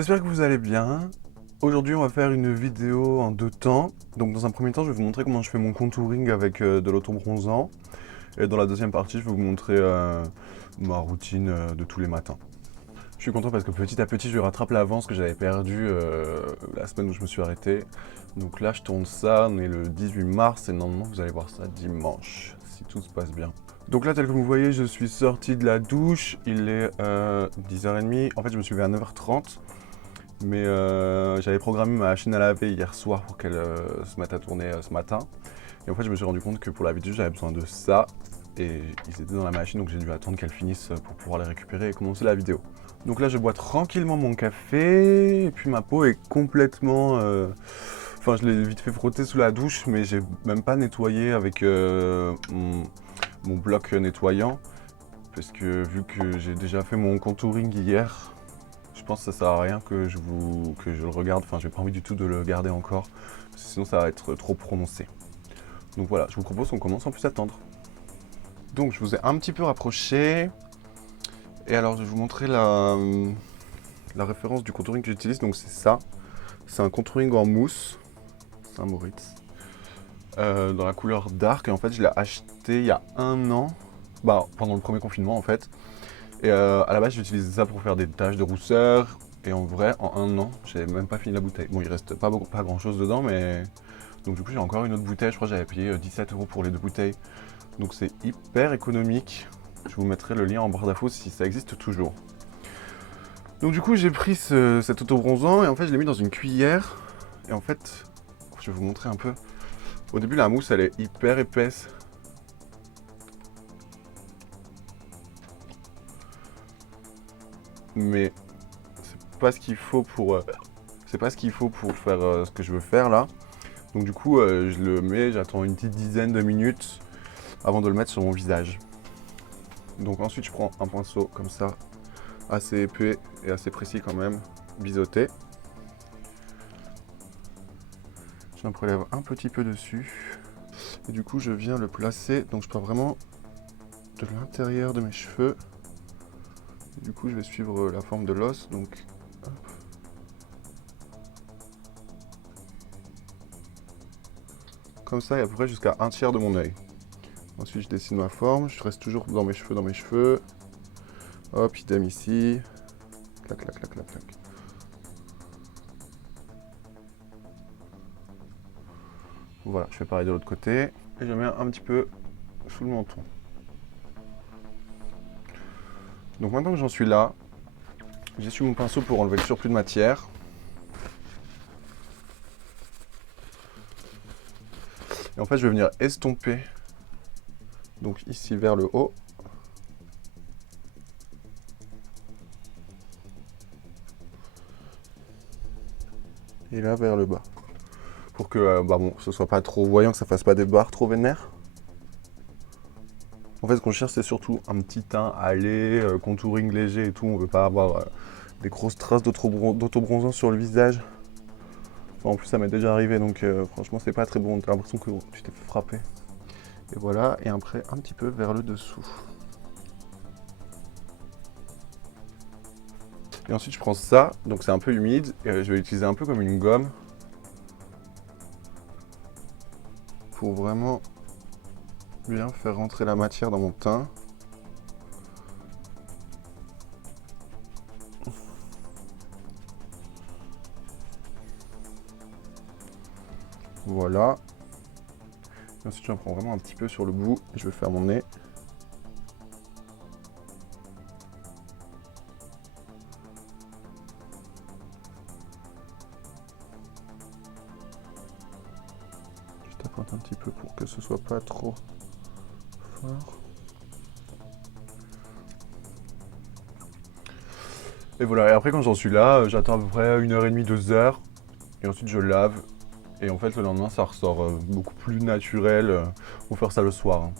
J'espère que vous allez bien. Aujourd'hui, on va faire une vidéo en deux temps. Donc, dans un premier temps, je vais vous montrer comment je fais mon contouring avec de l'auto-bronzant. Et dans la deuxième partie, je vais vous montrer ma routine de tous les matins. Je suis content parce que petit à petit, je rattrape l'avance que j'avais perdue la semaine où je me suis arrêté. Donc là, je tourne ça, on est le 18 mars et normalement, vous allez voir ça dimanche, si tout se passe bien. Donc là, tel que vous voyez, je suis sorti de la douche, il est 10h30. En fait, je me suis levé à 9h30. Mais j'avais programmé ma machine à laver hier soir pour qu'elle se mette à tourner ce matin. Et en fait, je me suis rendu compte que pour la vidéo, j'avais besoin de ça. Et ils étaient dans la machine, donc j'ai dû attendre qu'elle finisse pour pouvoir les récupérer et commencer la vidéo. Donc là, je bois tranquillement mon café. Et puis ma peau est complètement... Enfin, je l'ai vite fait frotter sous la douche, mais j'ai même pas nettoyé avec mon bloc nettoyant. Parce que vu que j'ai déjà fait mon contouring hier, je pense que ça sert à rien que je le regarde. Enfin, j'ai pas envie du tout de le garder encore, parce que sinon ça va être trop prononcé. Donc voilà, je vous propose qu'on commence sans plus attendre. Donc je vous ai un petit peu rapproché. Et alors je vais vous montrer la référence du contouring que j'utilise. Donc c'est ça. C'est un contouring en mousse. Saint-Moritz. Dans la couleur dark. Et en fait je l'ai acheté il y a un an. Bah, pendant le premier confinement en fait. Et à la base, j'utilisais ça pour faire des taches de rousseur. Et en vrai, en un an, j'ai même pas fini la bouteille. Bon, il reste pas grand chose dedans, mais... Donc du coup, j'ai encore une autre bouteille. Je crois que j'avais payé 17 € pour les deux bouteilles. Donc c'est hyper économique. Je vous mettrai le lien en barre d'infos si ça existe toujours. Donc du coup, j'ai pris cet auto-bronzant et en fait, je l'ai mis dans une cuillère. Et en fait, je vais vous montrer un peu. Au début, la mousse, elle est hyper épaisse. Mais c'est pas ce qu'il faut pour faire ce que je veux faire là. Donc du coup je le mets, j'attends une petite dizaine de minutes avant de le mettre sur mon visage. Donc ensuite je prends un pinceau comme ça, assez épais et assez précis quand même, biseauté. J'en prélève un petit peu dessus. Et du coup je viens le placer, donc je pars vraiment de l'intérieur de mes cheveux. Du coup, je vais suivre la forme de l'os, donc hop. Comme ça, et à peu près jusqu'à un tiers de mon œil. Ensuite, je dessine ma forme, je reste toujours dans mes cheveux. Hop, idem ici. Clac, clac, clac, clac, clac. Voilà, je fais pareil de l'autre côté. Et je mets un petit peu sous le menton. Donc maintenant que j'en suis là, j'essuie mon pinceau pour enlever le surplus de matière. Et en fait, je vais venir estomper. Donc ici vers le haut. Et là vers le bas. Pour que ce soit pas trop voyant, que ça fasse pas des barres trop vénères. En fait, ce qu'on cherche, c'est surtout un petit teint allé, contouring léger et tout. On veut pas avoir des grosses traces d'auto-bronzant sur le visage. Enfin, en plus, ça m'est déjà arrivé, donc franchement, c'est pas très bon. T'as l'impression que tu t'es fait frapper. Et voilà, et après, un petit peu vers le dessous. Et ensuite, je prends ça, donc c'est un peu humide, et je vais l'utiliser un peu comme une gomme. Pour vraiment bien faire rentrer la matière dans mon teint. Voilà. Et ensuite, j'en prends vraiment un petit peu sur le bout et je vais faire mon nez. Je tapote un petit peu pour que ce soit pas trop fort. Et voilà, et après quand j'en suis là, j'attends à peu près 1h30, 2h. Et ensuite je lave. Et en fait le lendemain ça ressort beaucoup plus naturel. Faut faire ça le soir. Hein.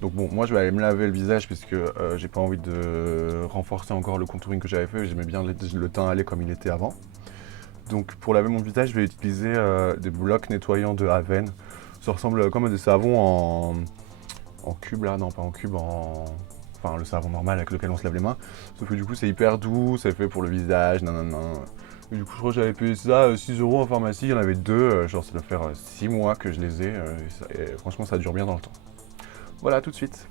Donc bon, moi je vais aller me laver le visage puisque j'ai pas envie de renforcer encore le contouring que j'avais fait. J'aimais bien le teint aller comme il était avant. Donc pour laver mon visage, je vais utiliser des blocs nettoyants de Aven. Ça ressemble comme à des savons en cube là, non pas en cube, enfin enfin le savon normal avec lequel on se lave les mains. Sauf que du coup c'est hyper doux, c'est fait pour le visage, nanana. Et du coup je crois que j'avais payé ça 6 € en pharmacie, il y en avait deux, genre ça doit faire 6 mois que je les ai, et franchement ça dure bien dans le temps. Voilà, tout de suite.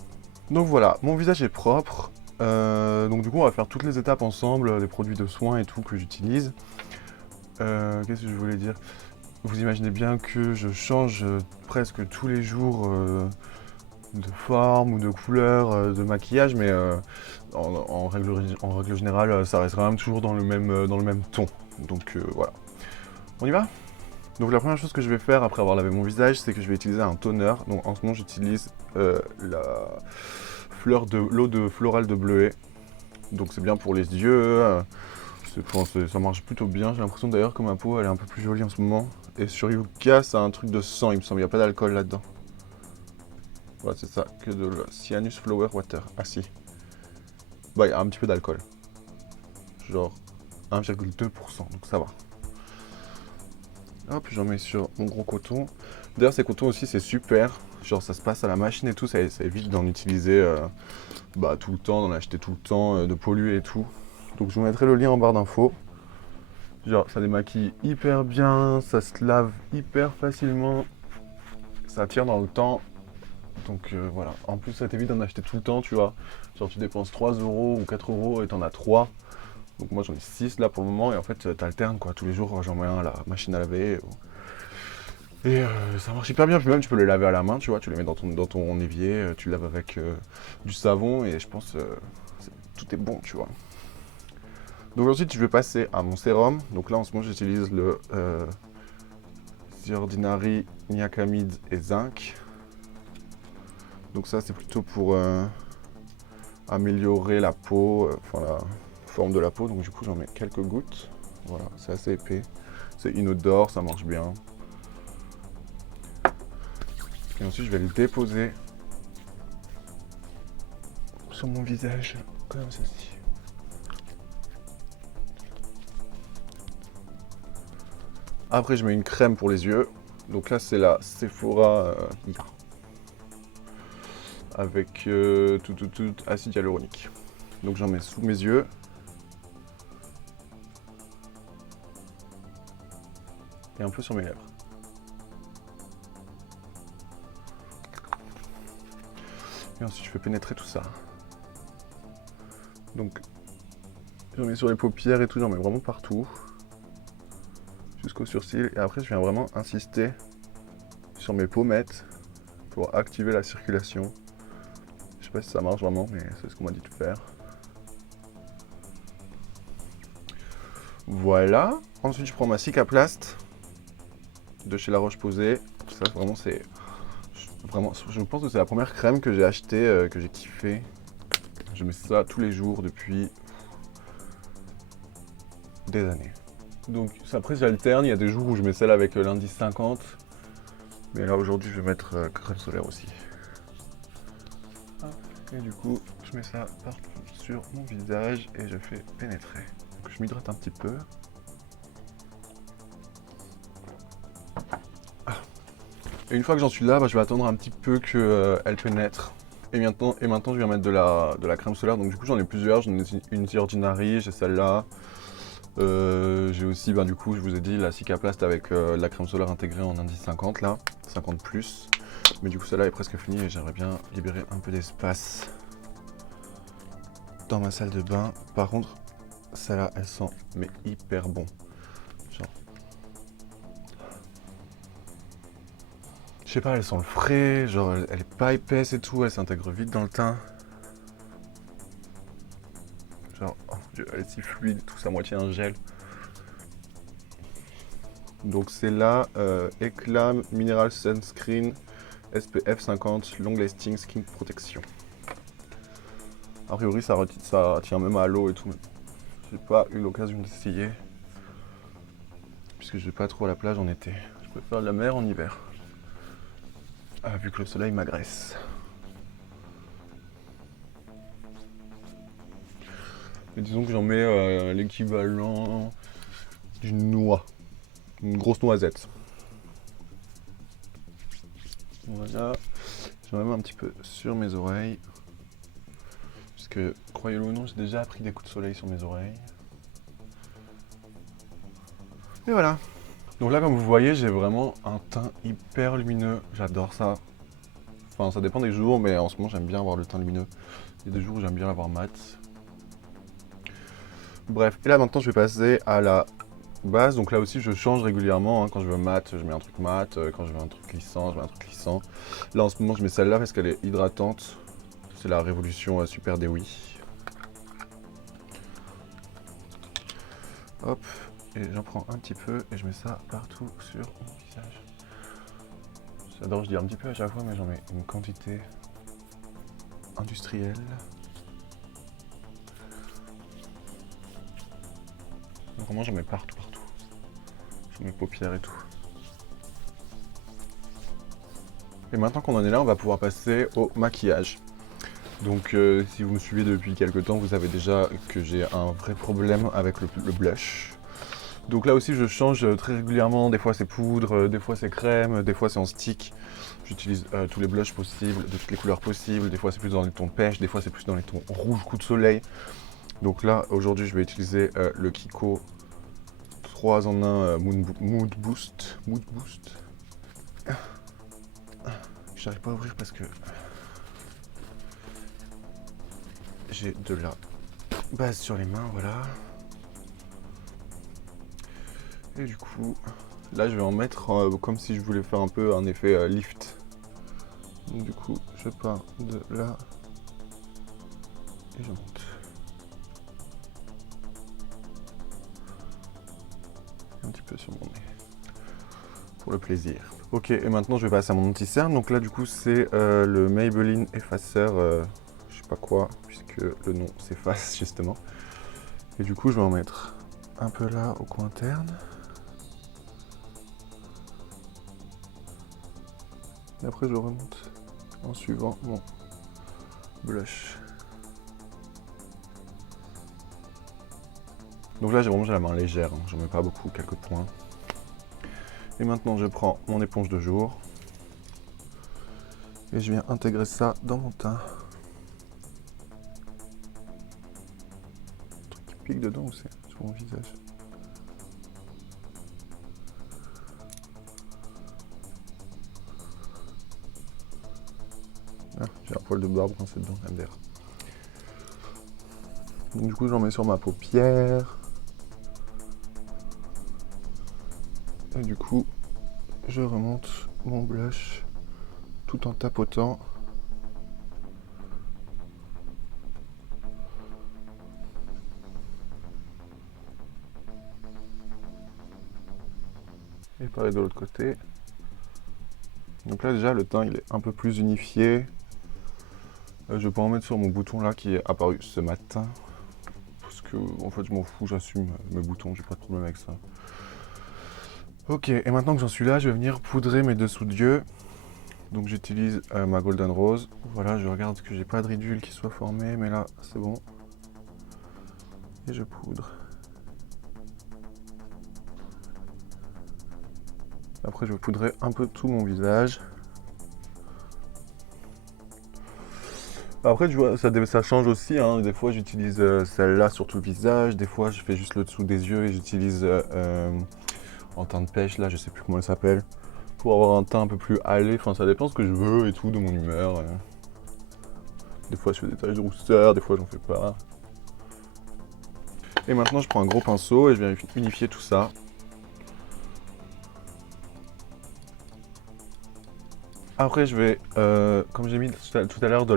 Donc voilà, mon visage est propre. Donc du coup on va faire toutes les étapes ensemble, les produits de soins et tout que j'utilise. Qu'est-ce que je voulais dire? Vous imaginez bien que je change presque tous les jours de forme ou de couleur de maquillage, mais en règle générale, ça reste quand même toujours dans le même ton. Donc voilà. On y va? Donc la première chose que je vais faire après avoir lavé mon visage, c'est que je vais utiliser un toner. Donc en ce moment j'utilise l'eau de Floral de Bleuet. Donc c'est bien pour les yeux. Ça marche plutôt bien. J'ai l'impression d'ailleurs que ma peau elle est un peu plus jolie en ce moment. Et sur Yuka, c'est un truc de sang, il me semble. Il n'y a pas d'alcool là-dedans. Voilà, c'est ça, que de la Cyanus Flower Water. Ah si. Bah, il y a un petit peu d'alcool. Genre 1,2%, donc ça va. Hop, j'en mets sur mon gros coton. D'ailleurs, ces cotons aussi, c'est super. Genre, ça se passe à la machine et tout. Ça évite d'en utiliser tout le temps, d'en acheter tout le temps, de polluer et tout. Donc, je vous mettrai le lien en barre d'infos. Genre, ça démaquille hyper bien. Ça se lave hyper facilement. Ça tient dans le temps. Donc voilà, en plus ça t'évite d'en acheter tout le temps, tu vois. Genre tu dépenses 3 € ou 4 € et t'en as 3. Donc moi j'en ai 6 là pour le moment et en fait t'alternes quoi. Tous les jours j'en mets un à la machine à laver. Et ça marche hyper bien. Puis même tu peux les laver à la main, tu vois. Tu les mets dans ton évier, tu laves avec du savon et je pense tout est bon, tu vois. Donc ensuite je vais passer à mon sérum. Donc là en ce moment j'utilise le The Ordinary Niacinamide et Zinc. Donc ça c'est plutôt pour améliorer la peau, la forme de la peau. Donc du coup j'en mets quelques gouttes. Voilà, c'est assez épais. C'est inodore, ça marche bien. Et ensuite je vais le déposer sur mon visage, comme ceci. Après je mets une crème pour les yeux. Donc là c'est la Sephora avec tout acide hyaluronique. Donc j'en mets sous mes yeux. Et un peu sur mes lèvres. Et ensuite je fais pénétrer tout ça. Donc j'en mets sur les paupières et tout, j'en mets vraiment partout. Jusqu'aux sourcils. Et après je viens vraiment insister sur mes pommettes pour activer la circulation. Je sais pas si ça marche vraiment, mais c'est ce qu'on m'a dit de faire. Voilà. Ensuite je prends ma Cicaplast de chez La Roche-Posay. Ça vraiment c'est... Vraiment, je pense que c'est la première crème que j'ai achetée, que j'ai kiffé. Je mets ça tous les jours depuis des années. Donc après j'alterne, il y a des jours où je mets celle avec l'indice 50. Mais là aujourd'hui je vais mettre crème solaire aussi. Et du coup je mets ça partout sur mon visage et je fais pénétrer. Donc, je m'hydrate un petit peu. Et une fois que j'en suis là, je vais attendre un petit peu qu'elle pénètre. Et maintenant je vais mettre de la crème solaire. Donc du coup j'en ai plusieurs, j'en ai une The Ordinary, j'ai celle-là. J'ai aussi, du coup je vous ai dit, la Cicaplast avec la crème solaire intégrée en indice 50 là, 50+. Mais du coup celle-là est presque finie et j'aimerais bien libérer un peu d'espace dans ma salle de bain. Par contre, celle-là elle sent mais hyper bon. Genre, je sais pas, elle sent le frais, genre elle est pas épaisse et tout, elle s'intègre vite dans le teint. Genre, oh mon Dieu, elle est si fluide, tout ça, moitié un gel. Donc c'est là, Éclat Mineral Sunscreen SPF 50 Long Lasting Skin Protection. A priori ça tient même à l'eau et tout. J'ai pas eu l'occasion d'essayer. Puisque je vais pas trop à la plage en été. Je préfère la mer en hiver. Ah, vu que le soleil m'agresse. Mais disons que j'en mets l'équivalent d'une noix. Une grosse noisette. Voilà. J'en mets un petit peu sur mes oreilles. que, croyez-le ou non, j'ai déjà pris des coups de soleil sur mes oreilles. Et voilà. Donc là, comme vous voyez, j'ai vraiment un teint hyper lumineux. J'adore ça. Enfin, ça dépend des jours, mais en ce moment, j'aime bien avoir le teint lumineux. Il y a des jours où j'aime bien l'avoir mat. Bref, et là maintenant, je vais passer à la base. Donc là aussi, je change régulièrement. Hein. Quand je veux mat, je mets un truc mat. Quand je veux un truc glissant, je mets un truc glissant. Là, en ce moment, je mets celle-là parce qu'elle est hydratante. C'est la Révolution Super Dewy. Hop, et j'en prends un petit peu et je mets ça partout sur mon visage. J'adore, je dis un petit peu à chaque fois, mais j'en mets une quantité industrielle. Donc vraiment, j'en mets partout. Sur mes paupières et tout. Et maintenant qu'on en est là, on va pouvoir passer au maquillage. Donc si vous me suivez depuis quelques temps, vous savez déjà que j'ai un vrai problème avec le blush. Donc là aussi je change très régulièrement, des fois c'est poudre, des fois c'est crème, des fois c'est en stick. J'utilise tous les blushs possibles, de toutes les couleurs possibles, des fois c'est plus dans les tons pêche, des fois c'est plus dans les tons rouge coup de soleil. Donc là aujourd'hui je vais utiliser le Kiko 3 en 1 Mood Boost. J'arrive pas à ouvrir parce que j'ai de la base sur les mains, voilà. Et du coup, là je vais en mettre comme si je voulais faire un peu un effet lift. Donc du coup, je pars de là et je monte. Un petit peu sur mon nez. Pour le plaisir. Ok, et maintenant je vais passer à mon anti-cerne. Donc là du coup c'est le Maybelline effaceur, je sais pas quoi, puisque le nom s'efface justement. Et du coup je vais en mettre un peu là au coin interne. Et après je remonte en suivant mon blush. Donc là j'ai la main légère, hein. J'en mets pas beaucoup, quelques points. Et maintenant je prends mon éponge de jour et je viens intégrer ça dans mon teint. Un truc qui pique dedans ou c'est sur mon visage? Ah, j'ai un poil de barbe coincé dedans, MDR. Donc du coup j'en mets sur ma paupière. Et du coup je remonte mon blush tout en tapotant. Et pareil de l'autre côté. Donc là déjà le teint il est un peu plus unifié. Je peux en mettre sur mon bouton là qui est apparu ce matin. Parce que en fait je m'en fous, j'assume mes boutons, j'ai pas de problème avec ça. Ok, et maintenant que j'en suis là, je vais venir poudrer mes dessous d'yeux. Donc j'utilise ma Golden Rose. Voilà, je regarde que j'ai pas de ridule qui soit formé, mais là c'est bon. Et je poudre. Après je vais poudrer un peu tout mon visage. Après tu vois, ça change aussi, hein. Des fois j'utilise celle-là sur tout le visage, des fois je fais juste le dessous des yeux et j'utilise en teint de pêche, là je sais plus comment elle s'appelle, pour avoir un teint un peu plus hâlé, enfin ça dépend ce que je veux et tout, de mon humeur. Des fois je fais des taches de rousseur, des fois j'en fais pas. Et maintenant je prends un gros pinceau et je viens unifier tout ça. Après je vais, comme j'ai mis tout à l'heure de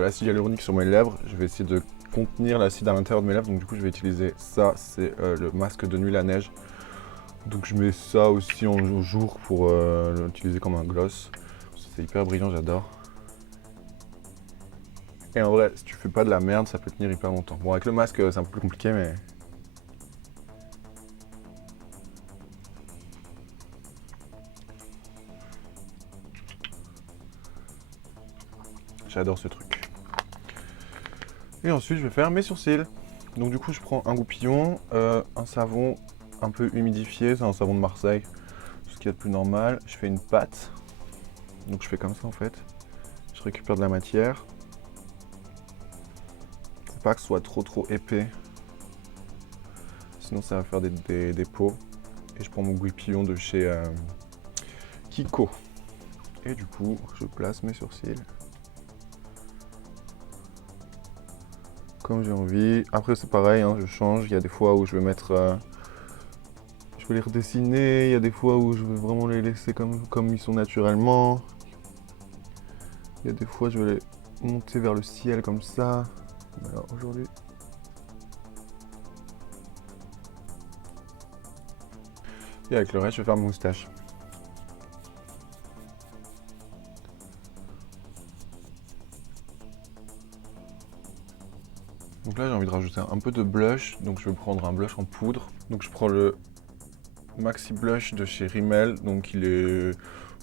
l'acide hyaluronique sur mes lèvres, je vais essayer de contenir l'acide à l'intérieur de mes lèvres, donc du coup je vais utiliser ça, c'est le masque de nuit la neige. Donc je mets ça aussi au jour pour l'utiliser comme un gloss. C'est hyper brillant, j'adore. Et en vrai, si tu fais pas de la merde, ça peut tenir hyper longtemps. Bon, avec le masque, c'est un peu plus compliqué, mais... J'adore ce truc. Et ensuite, je vais faire mes sourcils. Donc du coup, je prends un goupillon, un savon un peu humidifié, c'est un savon de Marseille, tout ce qu'il y a de plus normal. Je fais une pâte. Donc je fais comme ça en fait. Je récupère de la matière. pas que ce soit trop épais. Sinon ça va faire des peaux. Et je prends mon goupillon de chez Kiko. Et du coup, je place mes sourcils. Comme j'ai envie. Après c'est pareil, hein, je change. Il y a des fois où je vais mettre... je vais les redessiner. Il y a des fois où je vais vraiment les laisser comme ils sont naturellement. Il y a des fois je vais les monter vers le ciel comme ça. Alors aujourd'hui... Et avec le reste, je vais faire mon moustache. Donc là, j'ai envie de rajouter un peu de blush. Donc je vais prendre un blush en poudre. Donc je prends le Maxi Blush de chez Rimmel. Donc il est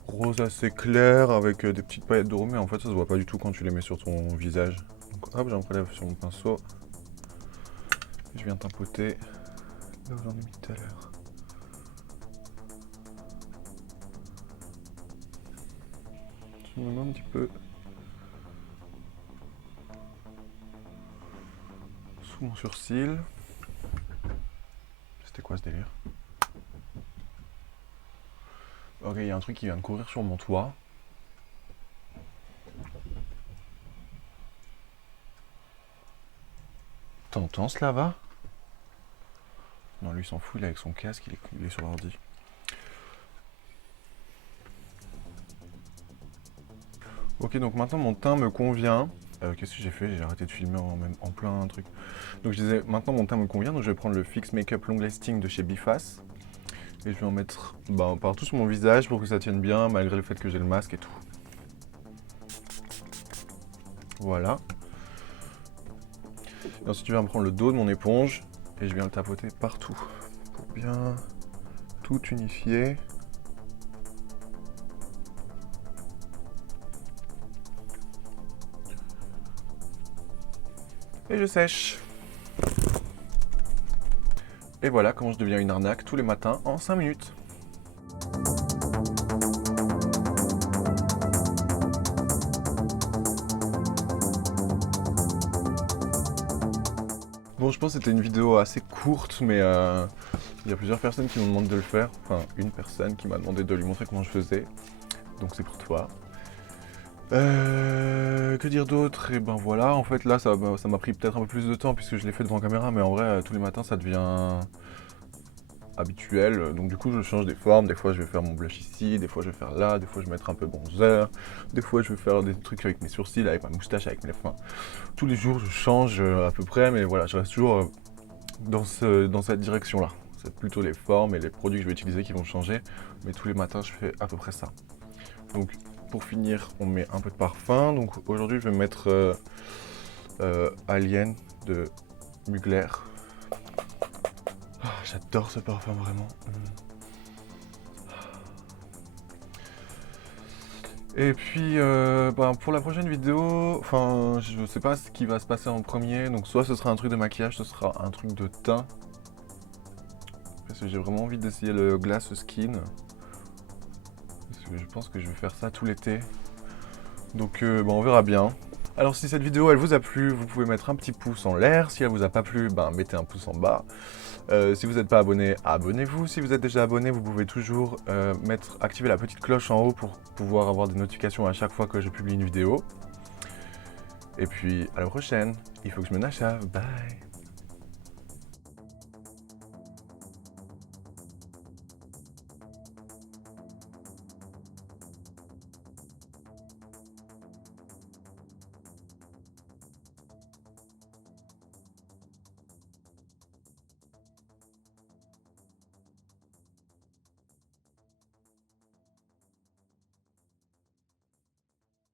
rose assez clair avec des petites paillettes dorées. Mais en fait, ça se voit pas du tout quand tu les mets sur ton visage. Donc hop, j'en prélève sur mon pinceau. Et je viens tapoter là où j'en ai mis tout à l'heure. Je me mets un petit peu sous mon sourcil. C'était quoi ce délire? Ok, il y a un truc qui vient de courir sur mon toit. T'entends ce là-bas? Non, lui il s'en fout, il est avec son casque, il est sur l'ordi. Ok, donc maintenant mon teint me convient. Qu'est-ce que j'ai fait? J'ai arrêté de filmer en plein truc. Donc je disais, maintenant mon teint me convient, donc je vais prendre le Fix Makeup Long Lasting de chez Biface. Et je vais en mettre partout sur mon visage pour que ça tienne bien, malgré le fait que j'ai le masque et tout. Voilà. Et ensuite je vais prendre le dos de mon éponge et je viens le tapoter partout. Pour bien tout unifier. Et je sèche. Et voilà comment je deviens une arnaque tous les matins en 5 minutes. Bon, je pense que c'était une vidéo assez courte, mais il y a plusieurs personnes qui m'ont demandé de le faire. Enfin, une personne qui m'a demandé de lui montrer comment je faisais. Donc c'est pour toi. Que dire d'autre? Et ben voilà, en fait là ça m'a pris peut-être un peu plus de temps puisque je l'ai fait devant caméra, mais en vrai tous les matins ça devient habituel. Donc du coup je change des formes, des fois je vais faire mon blush ici, des fois je vais faire là, des fois je vais mettre un peu de bronzer, des fois je vais faire des trucs avec mes sourcils, avec ma moustache, avec mes fins. Tous les jours je change à peu près, mais voilà, je reste toujours dans cette direction là. C'est plutôt les formes et les produits que je vais utiliser qui vont changer, mais tous les matins je fais à peu près ça. Donc pour finir, on met un peu de parfum. Donc aujourd'hui, je vais mettre Alien de Mugler. Oh, j'adore ce parfum vraiment. Et puis pour la prochaine vidéo, enfin je sais pas ce qui va se passer en premier. Donc soit ce sera un truc de maquillage, ce sera un truc de teint. Parce que j'ai vraiment envie d'essayer le Glass Skin. Je pense que je vais faire ça tout l'été. Donc on verra bien. Alors si cette vidéo elle vous a plu, vous pouvez mettre un petit pouce en l'air. Si elle vous a pas plu, mettez un pouce en bas. Si vous n'êtes pas abonné, abonnez-vous. Si vous êtes déjà abonné, vous pouvez toujours activer la petite cloche en haut pour pouvoir avoir des notifications à chaque fois que je publie une vidéo. Et puis à la prochaine. Il faut que je me nachave. Bye.